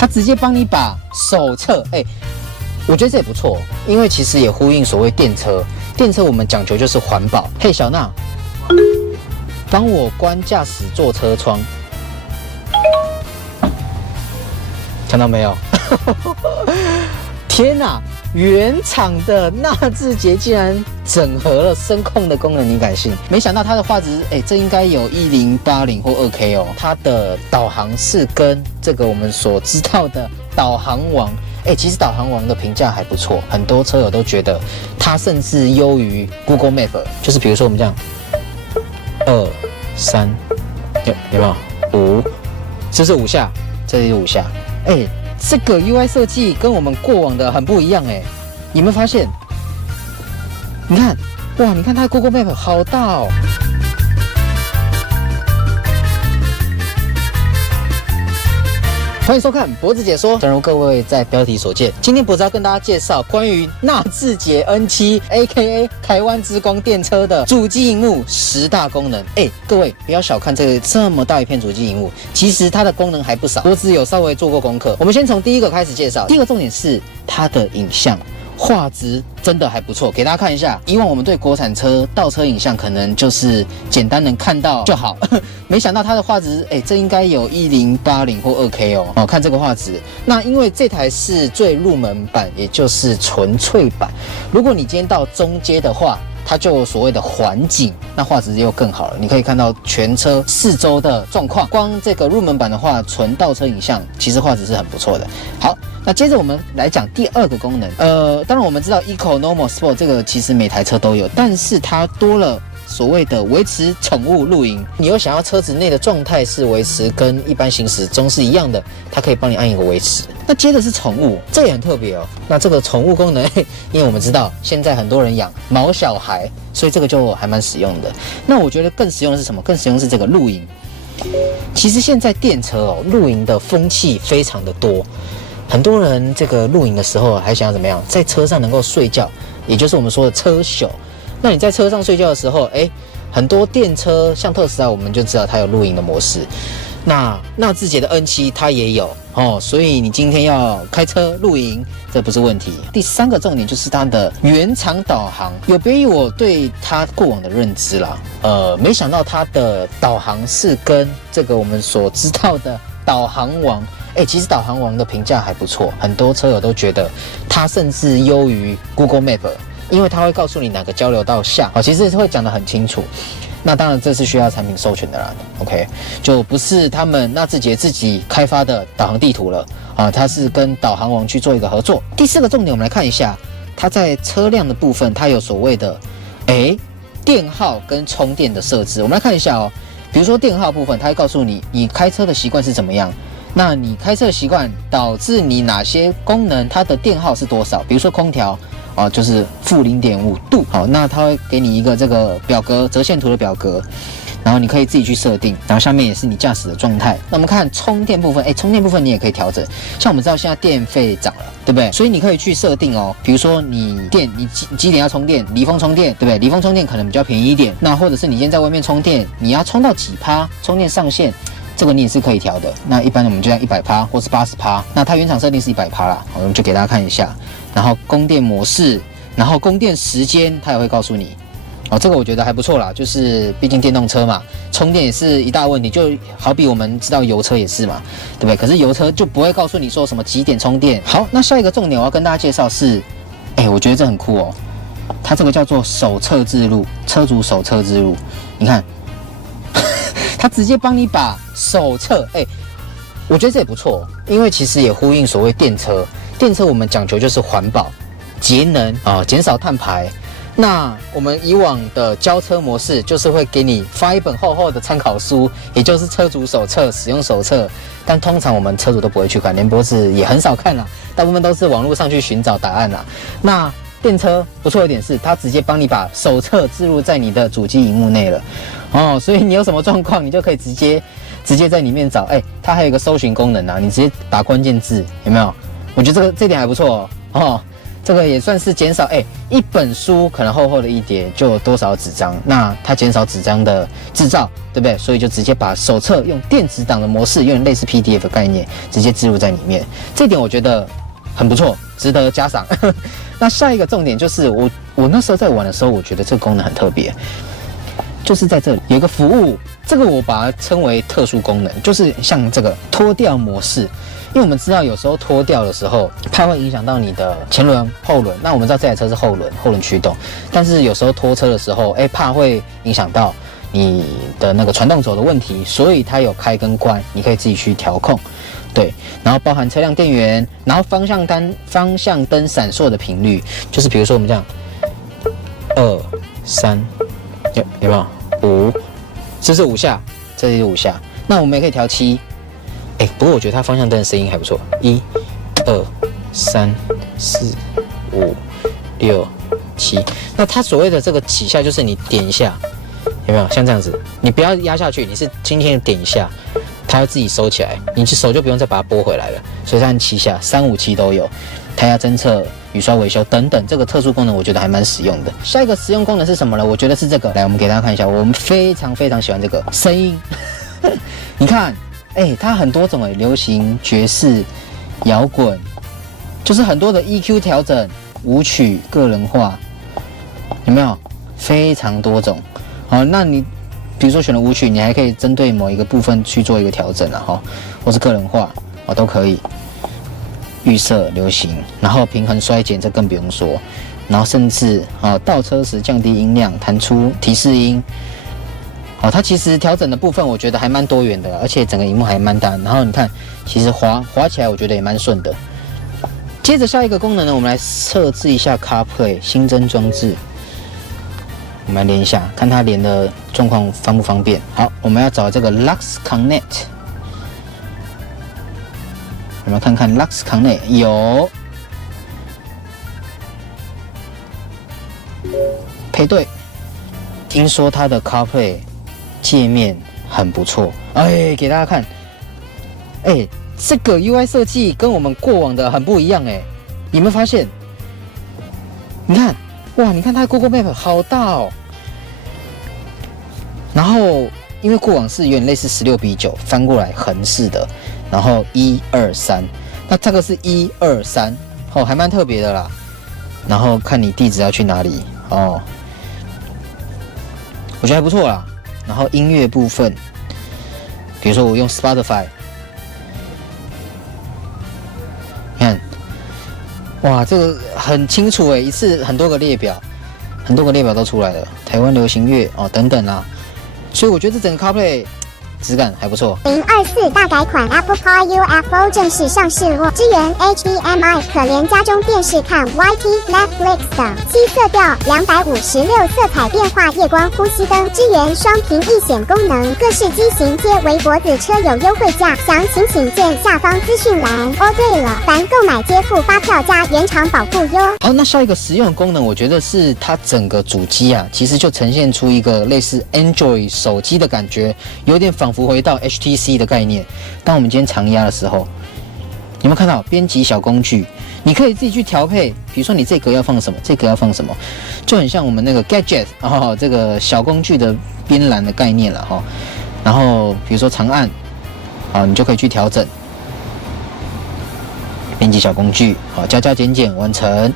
它直接帮你把手册，我觉得这也不错，因为其实也呼应所谓电车。电车我们讲求就是环保。嘿，小娜，帮我关驾驶座车窗，看到没有？天哪！原厂的纳智捷竟然整合了声控的功能敏感性，没想到它的画质，这应该有1080或2K 哦。它的导航是跟这个我们所知道的导航王，其实导航王的评价还不错，很多车友都觉得它甚至优于 Google Map。就是比如说我们这样，2、3，有没有？5，是不是5下？这里5下，这个 UI 设计跟我们过往的很不一样你有没有发现？你看，哇，你看它的 Google Map 好大哦。欢迎收看脖子解说。正如各位在标题所见，今天脖子要跟大家介绍关于纳智捷 N7 AKA 台湾之光电车的主机萤幕10大功能。各位不要小看这么大一片主机萤幕，其实它的功能还不少。脖子有稍微做过功课，我们先从第一个开始介绍。第一个重点是它的影像。画质真的还不错，给大家看一下。以往我们对国产车倒车影像可能就是简单能看到就好，没想到它的画质，这应该有1080或2K 哦。看这个画质，那因为这台是最入门版，也就是纯粹版。如果你今天到中阶的话，它就有所谓的环景，那画质又更好了。你可以看到全车四周的状况。光这个入门版的话，纯倒车影像其实画质是很不错的。好，那接着我们来讲第二个功能。当然我们知道 Eco、Normal、Sport 这个其实每台车都有，但是它多了所谓的维持宠物露营。你又想要车子内的状态是维持跟一般行驶中是一样的，它可以帮你按一个维持。那接着是宠物，这也很特别哦。那这个宠物功能，因为我们知道现在很多人养毛小孩，所以这个就还蛮实用的。那我觉得更实用的是什么？更实用的是这个露营。其实现在电车露营的风气非常的多，很多人这个露营的时候还想要怎么样，在车上能够睡觉，也就是我们说的车宿。那你在车上睡觉的时候，很多电车像特斯拉，我们就知道它有露营的模式。那纳智捷的 N7 它也有所以你今天要开车露营，这不是问题。第三个重点就是它的原厂导航，有别于我对它过往的认知啦。没想到它的导航是跟这个我们所知道的导航王，其实导航王的评价还不错，很多车友都觉得它甚至优于 Google Map。因为它会告诉你哪个交流道下，其实会讲得很清楚。那当然这是需要产品授权的啦 ，OK， 就不是他们纳智捷自己开发的导航地图了它是跟导航王去做一个合作。第四个重点，我们来看一下，它在车辆的部分，它有所谓的电耗跟充电的设置。我们来看一下比如说电耗部分，它会告诉你你开车的习惯是怎么样。那你开车的习惯导致你哪些功能它的电耗是多少？比如说空调。就是-0.5度。好，那它会给你一个这个表格，折线图的表格，然后你可以自己去设定，然后下面也是你驾驶的状态。那我们看充电部分，充电部分你也可以调整。像我们知道现在电费涨了，对不对？所以你可以去设定比如说你几点要充电，离峰充电，对不对？离峰充电可能比较便宜一点。那或者是你今天在外面充电，你要充到几%，充电上限。这个你也是可以调的。那一般我们就像100%或是80%，那它原厂设定是100%啦，我们就给大家看一下。然后供电模式，然后供电时间，它也会告诉你。这个我觉得还不错啦，就是毕竟电动车嘛，充电也是一大问题，就好比我们知道油车也是嘛，对不对？可是油车就不会告诉你说什么几点充电。好，那下一个重点我要跟大家介绍是，我觉得这很酷它这个叫做手册自录，车主手册自录，你看。它直接帮你把手册，我觉得这也不错，因为其实也呼应所谓电车。电车我们讲求就是环保、节能减少碳排。那我们以往的交车模式就是会给你发一本厚厚的参考书，也就是车主手册、使用手册。但通常我们车主都不会去看，连脖子也很少看啦，大部分都是网络上去寻找答案啦。那电车不错一点是，它直接帮你把手册置入在你的主机萤幕内了。所以你有什么状况，你就可以直接在里面找。它还有一个搜寻功能啊，你直接打关键字，有没有？我觉得这点还不错这个也算是减少，一本书可能厚厚的一叠就有多少纸张，那它减少纸张的制造，对不对？所以就直接把手册用电子档的模式，有点类似 PDF 的概念，直接置入在里面。这点我觉得很不错，值得嘉赏。那下一个重点就是我那时候在玩的时候，我觉得这个功能很特别，就是在这里有一个服务，这个我把它称为特殊功能，就是像这个脱掉模式。因为我们知道有时候脱掉的时候，怕会影响到你的前轮、后轮。那我们知道这台车是后轮驱动，但是有时候拖车的时候，怕会影响到你的那个传动轴的问题，所以它有开跟关，你可以自己去调控。对，然后包含车辆电源，然后方向灯闪烁的频率，就是比如说我们这样，2、3，有没有？5，这是5下，这是5下。那我们也可以调7。不过我觉得它方向灯的声音还不错。1、2、3、4、5、6、7。那它所谓的这个几下，就是你点一下，有没有？像这样子，你不要压下去，你是轻轻的点一下，它会自己收起来，你手就不用再把它拨回来了。所以它按7下，3、5、7都有。胎压侦测、雨刷维修等等，这个特殊功能我觉得还蛮实用的。下一个实用功能是什么呢？我觉得是这个。来，我们给大家看一下，我们非常非常喜欢这个声音。你看。它很多种流行、爵士、摇滚，就是很多的 EQ 调整、舞曲、个人化，有没有？非常多种。好，那你比如说选了舞曲，你还可以针对某一个部分去做一个调整或是个人化都可以。预设流行，然后平衡衰减，这更不用说。然后甚至倒车时降低音量，弹出提示音。它其实调整的部分我觉得还蛮多元的，而且整个萤幕还蛮大。然后你看，其实滑起来我觉得也蛮顺的。接着下一个功能呢，我们来设置一下 CarPlay 新增装置。我们来连一下，看它连的状况方不方便。好，我们要找这个 Lux Connect， 我们看看 Lux Connect 有配对。听说它的 CarPlay界面很不错，给大家看，这个 UI 设计跟我们过往的很不一样，你有没有发现？你看，哇，你看它的 Google Map 好大哦。然后因为过往是有点类似16:9翻过来横式的，然后1、2、3，那这个是1、2、3，还蛮特别的啦。然后看你地址要去哪里我觉得还不错啦。然后音乐部分，比如说我用 Spotify， 你看，哇，这个很清楚一次很多个列表都出来了，台湾流行乐等等啦。所以我觉得这整个 CarPlay质感还不错。024大改款 Apple Car UFO 正式上市后，支援 HDMI， 可连家中电视看 YT、Netflix 等。7色调256色彩变化夜光呼吸灯，支援双屏易显功能，各式机型皆为脖子车友优惠价，详情请见下方资讯栏。对了，凡购买皆附发票加原厂保固哟。好，那下一个实用的功能，我觉得是它整个主机其实就呈现出一个类似 Android 手机的感觉，有点仿佛回到 HTC 的概念。当我们今天长压的时候，有没有看到编辑小工具？你可以自己去调配，比如说你这格要放什么，这格要放什么，就很像我们那个 Gadget 这个小工具的编栏的概念了然后比如说长按你就可以去调整编辑小工具加加减减完成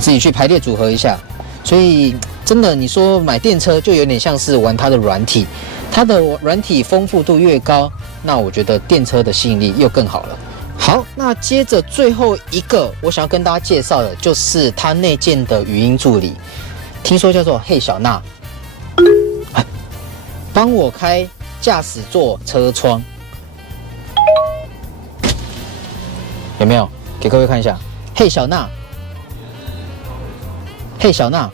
自己去排列组合一下。所以真的，你说买电车就有点像是玩它的软体，它的软体丰富度越高，那我觉得电车的吸引力又更好了。好，那接着最后一个我想要跟大家介绍的就是它内建的语音助理，听说叫做嘿小娜，帮我开驾驶座车窗，有没有？给各位看一下，嘿小娜，嘿小娜，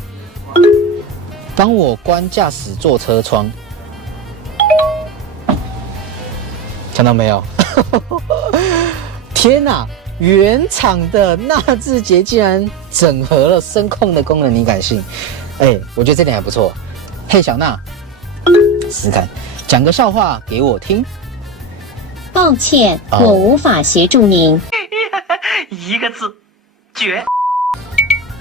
帮我关驾驶座车窗，看到没有？天哪！原厂的纳智捷竟然整合了声控的功能，你敢信？我觉得这点还不错。嘿，小娜，试试看，讲个笑话给我听。抱歉，我无法协助您。一个字，绝。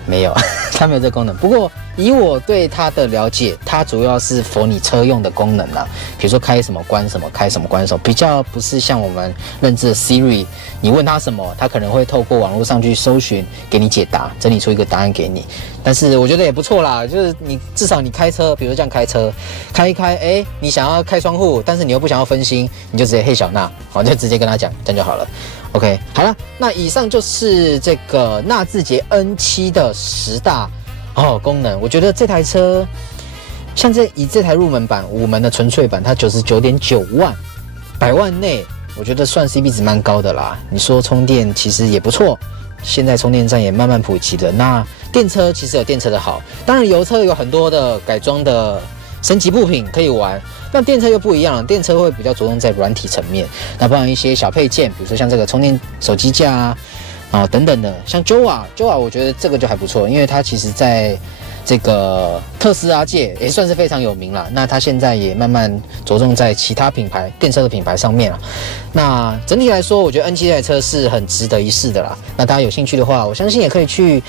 没有，它没有这个功能。不过以我对它的了解，它主要是否你车用的功能啦，比如说开什么关什么，开什么关什么，比较不是像我们认知的 Siri， 你问它什么，它可能会透过网络上去搜寻，给你解答，整理出一个答案给你。但是我觉得也不错啦，就是你至少你开车，比如说这样开车，开一开，你想要开窗户，但是你又不想要分心，你就直接嘿小娜，就直接跟他讲，这样就好了。OK， 好了，那以上就是这个纳智捷 N7 的10大功能。我觉得这台车，像以这台入门版5门的纯粹版，它99.9万，100万内，我觉得算 CP 值蛮高的啦。你说充电其实也不错，现在充电站也慢慢普及的。那电车其实有电车的好，当然油车有很多的改装的升级部品可以玩。那电车又不一样了，电车会比较着重在软体层面，那包含一些小配件，比如说像这个充电手机架等等的，像 Joa， 我觉得这个就还不错，因为它其实在这个特斯拉界也算是非常有名了。那它现在也慢慢着重在其他品牌电车的品牌上面了。那整体来说，我觉得 N7 这台车是很值得一试的啦。那大家有兴趣的话，我相信也可以去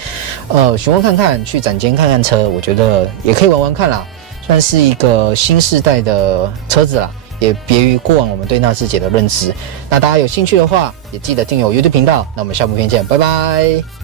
询问看看，去展间看看车，我觉得也可以玩玩看啦。算是一个新世代的车子啦，也别于过往我们对纳智捷的认知。那大家有兴趣的话，也记得订阅我 YouTube 频道。那我们下部片见，拜拜。